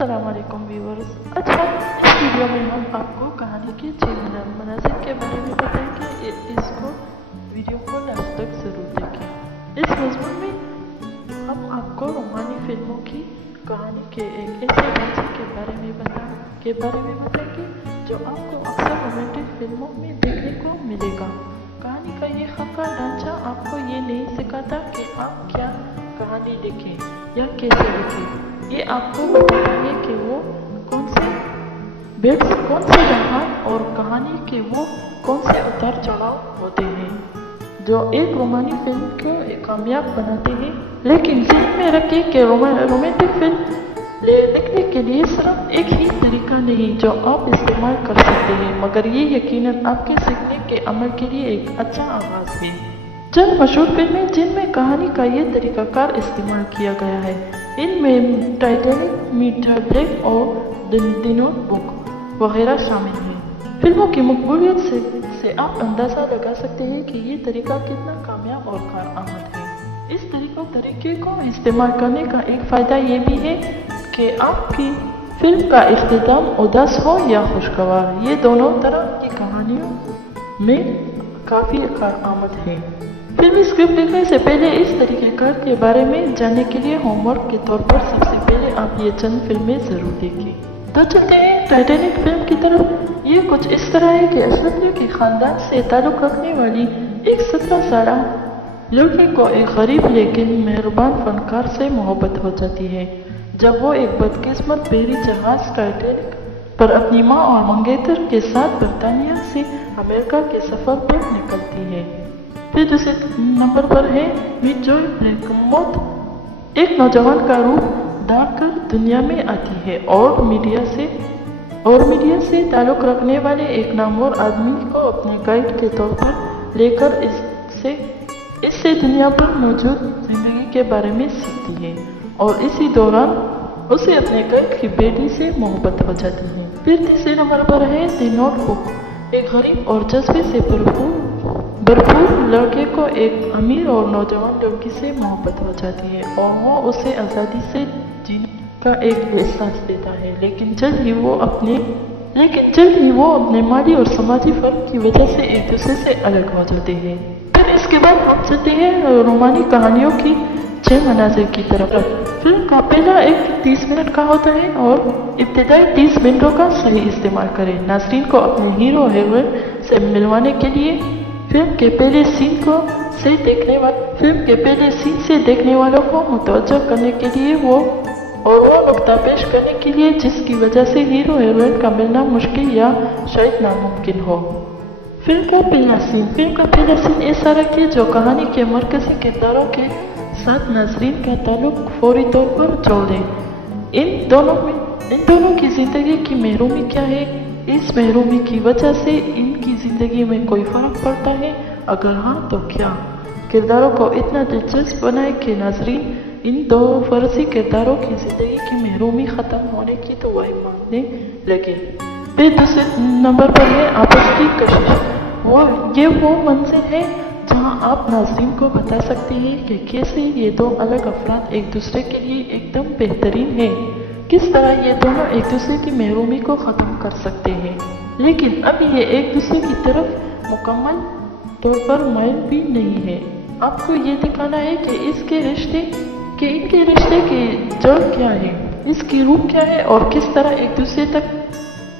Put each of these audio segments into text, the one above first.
अस्सलामुअलैकुम व्यूअर्स। अच्छा, इस वीडियो में हम आपको कहानी के 6 मनाज़िर के बारे में बताएंगे। इसको वीडियो को लास्ट तक ज़रूर देखें। इस मज़मून में हम आपको रोमानी फिल्मों की कहानी के एक ऐसे ढांचे के बारे में बताएंगे जो आपको अक्सर रोमांटिक फिल्मों में देखने को मिलेगा। कहानी का ये खाका ढांचा आपको ये नहीं सिखाता कि आप क्या कहानी लिखें या कैसे लिखें। ये आपको बताता है कि वो कौन से बिट्स, कौन से लम्हा और कहानी के वो कौन से उतार चढ़ाव होते हैं जो एक रोमानी फिल्म को एक कामयाब बनाते हैं। लेकिन ज़हन में रखें कि रोमांटिक फिल्म लिखने के लिए सिर्फ एक ही तरीका नहीं जो आप इस्तेमाल कर सकते हैं, मगर ये यकीनन आपके सीखने के अमल के लिए एक अच्छा आगाज़ है। चंद मशहूर फिल्में जिनमें कहानी का ये तरीकाकार इस्तेमाल किया गया है, इनमें टाइटैनिक, मीट द ब्लेक और द नोटबुक वगैरह शामिल हैं। फिल्मों की मकबूलियत से आप अंदाज़ा लगा सकते हैं कि ये तरीका कितना कामयाब और कारआमद है। इस तरीके को इस्तेमाल करने का एक फ़ायदा ये भी है कि आपकी फिल्म का इख्तिताम उदास हो या खुशगवार, ये दोनों तरह की कहानियों में काफ़ी कारआमद है। फिल्मी स्क्रिप्ट लिखने से पहले इस तरीक़ेकार के बारे में जानने के लिए होमवर्क के तौर पर सबसे पहले आप ये चंद फिल्में ज़रूर देखें। तो चलते हैं टाइटैनिक फिल्म की तरफ। ये कुछ इस तरह है कि अशरफियों के ख़ानदान से ताल्लुक़ रखने वाली एक 17 साला लड़की को एक गरीब लेकिन मेहरबान फनकार से मोहब्बत हो जाती है। जब वो एक बदकिस्मत बहरी जहाज़ टाइटैनिक पर अपनी माँ और मंगेतर के साथ बरतानिया से अमेरिका के सफ़र पर निकलती है। फिर दूसरे नंबर पर है मीट द ब्लेक। मौत एक नौजवान का रूप धार कर दुनिया में आती है और मीडिया से ताल्लुक़ रखने वाले एक नामवर आदमी को अपने गाइड के तौर पर लेकर इससे दुनिया पर मौजूद जिंदगी के बारे में सीखती है और इसी दौरान उसे अपने गाइड की बेटी से मोहब्बत हो जाती है। फिर तीसरे नंबर पर है द नोटबुक। एक गरीब और जज्बे से भरपूर लड़के को एक अमीर और नौजवान लड़की से मोहब्बत हो जाती है और वो उसे आज़ादी से जीने का एक एहसास देता है। लेकिन जल्द ही वो अपने माली और समाजी फर्क की वजह से एक दूसरे से अलग हो जाते हैं। फिर इसके बाद हम चलते हैं रोमानी कहानियों की 6 मनाज़िर की तरफ। फिल्म का पहला एक 30 मिनट का होता है और इब्तिदाई 30 मिनटों का सही इस्तेमाल करें नाज़रीन को अपने हीरो हीरोइन से मिलवाने के लिए। फिल्म के पहले सीन से देखने वालों को मुतवज्जो करने के लिए वो नुक्ता पेश करने के लिए जिसकी वजह से हीरो हीरोइन का मिलना मुश्किल या शायद नामुमकिन हो। फिल्म का पहला सीन ऐसा रखिए जो कहानी के मरकजी किरदारों के साथ नाज़रीन का ताल्लुक फौरी तौर पर जोड़ दे। इन दोनों की ज़िंदगी की महरूमी क्या है, इस महरूमी की वजह से इनकी ज़िंदगी में कोई फ़र्क पड़ता है, अगर हाँ तो क्या। किरदारों को इतना दिलचस्प बनाए कि नाज़रीन इन दो फर्जी किरदारों की ज़िंदगी की महरूमी ख़त्म होने की दुआएं मांगने लगे। फिर दूसरे नंबर पर है आपस की कशिश। ये वो मंजिल है जहाँ आप नाज़रीन को बता सकते हैं कि कैसे ये दो अलग अफराद एक दूसरे के लिए एकदम बेहतरीन है, किस तरह ये दोनों एक दूसरे की महरूमी को ख़त्म कर सकते हैं, लेकिन अब ये एक दूसरे की तरफ मुकम्मल तौर पर माइल भी नहीं है। आपको ये दिखाना है कि इनके रिश्ते की जड़ क्या है, इसकी रूह क्या है और किस तरह एक दूसरे तक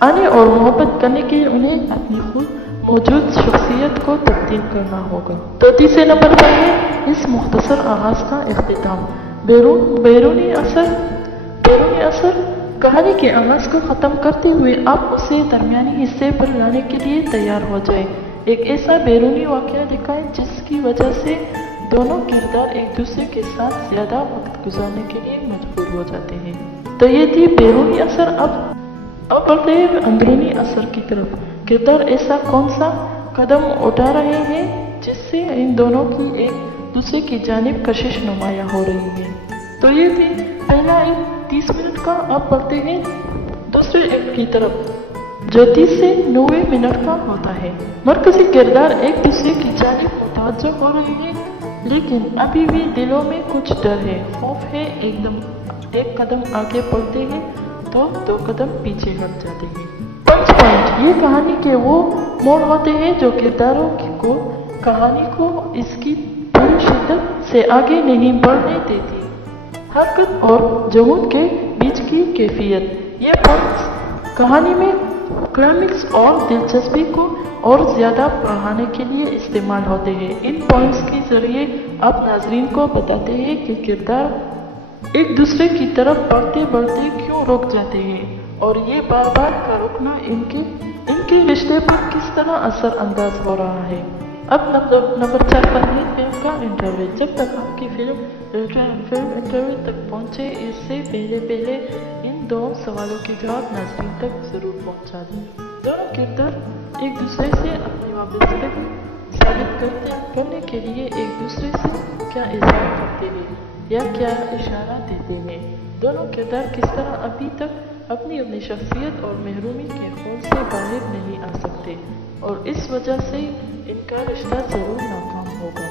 आने और मोहब्बत करने के लिए उन्हें अपनी खुद मौजूद शख्सियत को तब्दील करना होगा। तो तीसरे नंबर पर है इस मुख्तसर आगाज़ का इख्तिताम। बैरूनी असर कहानी के आगाज़ को ख़त्म करते हुए आप उसे दरमियानी हिस्से पर लाने के लिए तैयार हो जाए। एक ऐसा बैरूनी वाक़या दिखाएं जिसकी वजह से दोनों किरदार एक दूसरे के साथ ज़्यादा वक्त गुजारने के लिए मजबूर हो जाते हैं। तो ये थी बैरूनी असर। अब बढ़ते हैं अंदरूनी असर की तरफ। किरदार ऐसा कौन सा कदम उठा रहे हैं जिससे इन दोनों की एक दूसरे की जानिब कशिश नुमाया हो रही है। तो ये थी पहला एक 30 मिनट का। अब बढ़ते हैं दूसरे एक की तरफ जो 30 से 90 मिनट का होता है। मरकजी किरदार एक दूसरे की जानिब मुतवज्जो हो रहे हैं, लेकिन अभी भी दिलों में कुछ डर है, खौफ है। एक कदम आगे बढ़ते हैं तो 2 कदम पीछे हट जाते हैं। पंच पॉइंट, ये कहानी के वो मोड़ होते हैं जो किरदारों को कहानी को इसकी पूरी शिद्दत से आगे नहीं बढ़ने देती। हरकत और जुनून के बीच की कैफियत, ये पॉइंट्स कहानी में क्लाइमेक्स और दिलचस्पी को और ज्यादा बढ़ाने के लिए इस्तेमाल होते हैं। इन पॉइंट्स के जरिए आप नाजरीन को बताते हैं कि किरदार एक दूसरे की तरफ बढ़ते बढ़ते क्यों रुक जाते हैं और ये बार बार का रुकना इनके रिश्ते पर किस तरह असर अंदाज हो रहा है। अब नंबर 4 पर है फिल्म का इंटरव्यू। जब तक आपकी फिल्म इंटरव्यू तक पहुंचे, इससे पहले इन 2 सवालों के जवाब नाज़रीन तक जरूर पहुंचा दें। दोनों किरदार एक दूसरे से अपनी वाबस्तगी साबित करने के लिए एक दूसरे से क्या इज़हार करते हैं या क्या इशारा देते हैं। दोनों किरदार किस तरह अभी तक अपनी शख्सियत और महरूमी के खून से बाहर नहीं आ सकते और इस वजह से इनका रिश्ता जरूर नाकाम होगा।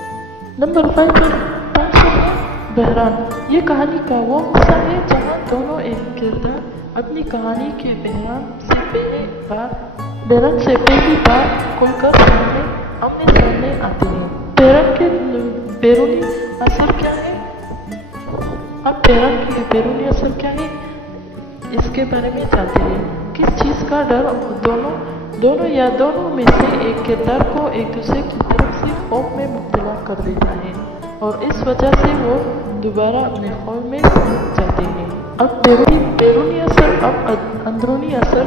नंबर 5 पर बहरान, ये कहानी का वो हिस्सा है जहाँ दोनों एक किरदार अपनी कहानी के बहरान से पहली बार खुलकर आमने सामने आते हैं। बहरान के बैरूनी असर क्या है? अब बहरान के बैरूनी असर क्या है, इसके बारे में जानते हैं। किस चीज़ का डर दोनों में से एक किरदार को एक दूसरे की तरफ से खौफ में मुब्तला कर देता है और इस वजह से वो दोबारा अपने खौफ में पहुंच जाते हैं। अब बैरूनी असर, अब अंदरूनी असर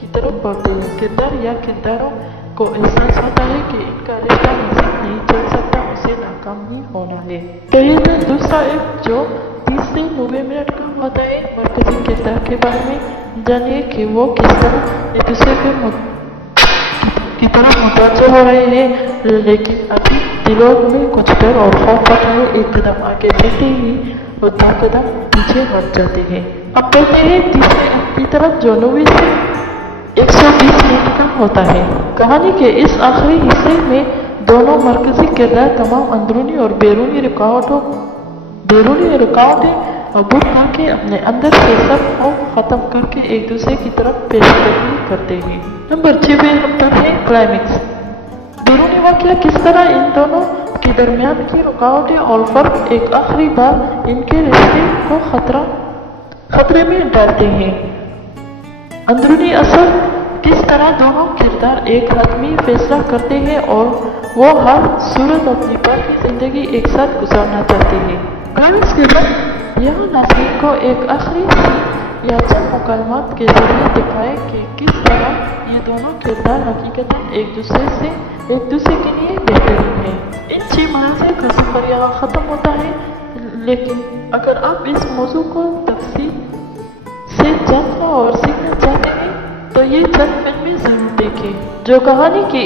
की तरफ बढ़ते हैं। किरदार या किरदारों को एहसास होता है कि इनका रिश्ता मज़ीद नहीं चल सकता, उसे नाकाम ही होना है। कहिए दूसरा एक जो 30 से 90 मिनट का होता है। मरकजी किरदार के बारे में जानिए कि वो किस तरह एक दूसरे की तरफ मुतवज्जो हो रहे हैं, लेकिन अभी दिलों में कुछ डर और खौफ होता है। एक कदम आगे बढ़ते ही वो 2 कदम पीछे हट जाते हैं। अब बढ़ते हैं तीसरे अंक की तरफ जो 90 से 120 मिनट का होता है। कहानी के इस आखिरी हिस्से में दोनों मरकजी किरदार तमाम अंदरूनी और बैरूनी रुकावटें अबूर करके अपने अंदर से सब को खत्म करके एक दूसरे की तरफ पेशकदमी करते हैं। नंबर 6 पे हम पर है क्लाइमेक्स। बैरूनी वाक़या किस तरह इन दोनों के दरमियान की रुकावटें और फर्क एक आखिरी बार इनके रिश्ते को खतरे में डालते हैं। अंदरूनी असर, किस तरह दोनों किरदार एक हतमी फैसला करते हैं और वो हर सूरत अपनी बाकी जिंदगी एक साथ गुजारना चाहते हैं। क्लाइमेक्स के बाद यहाँ नाज़रीन को एक आखिरी सीन या चंद मुकालमात के जरिए दिखाए कि किस तरह ये दोनों किरदार हकीकतन एक दूसरे के लिए बेहतरीन है। इन 6 मनाज़िर का सफ़र यहाँ ख़त्म होता है, लेकिन अगर आप इस मौजू को तफसील से जानना और सीखना चाहते हैं तो ये चंद फिल्में ज़रूर देखें जो कहानी के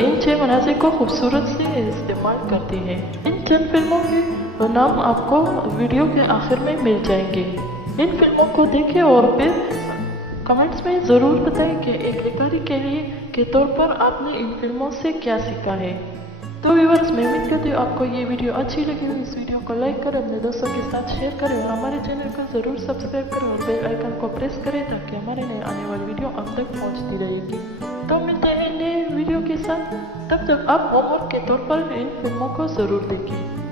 इन 6 मनाज़िर को खूबसूरत से इस्तेमाल करती हैं। इन चंद फिल्मों के नाम आपको वीडियो के आखिर में मिल जाएंगे। इन फिल्मों को देखें और फिर कमेंट्स में ज़रूर बताएं कि एक लिखारी के तौर पर आपने इन फिल्मों से क्या सीखा है। तो व्यूअर्स, मैं उम्मीद करती हूँ आपको ये वीडियो अच्छी लगी हो। इस वीडियो को लाइक करें, अपने दोस्तों के साथ शेयर करें और हमारे चैनल को ज़रूर सब्सक्राइब करें और बेल आइकन को प्रेस करें ताकि हमारे नए आने वाली वीडियो आप तक पहुँचती रहेगी। तो मिलते हैं नए वीडियो के साथ, तब तक आप होमवर्क के तौर पर इन फिल्मों को ज़रूर देखें।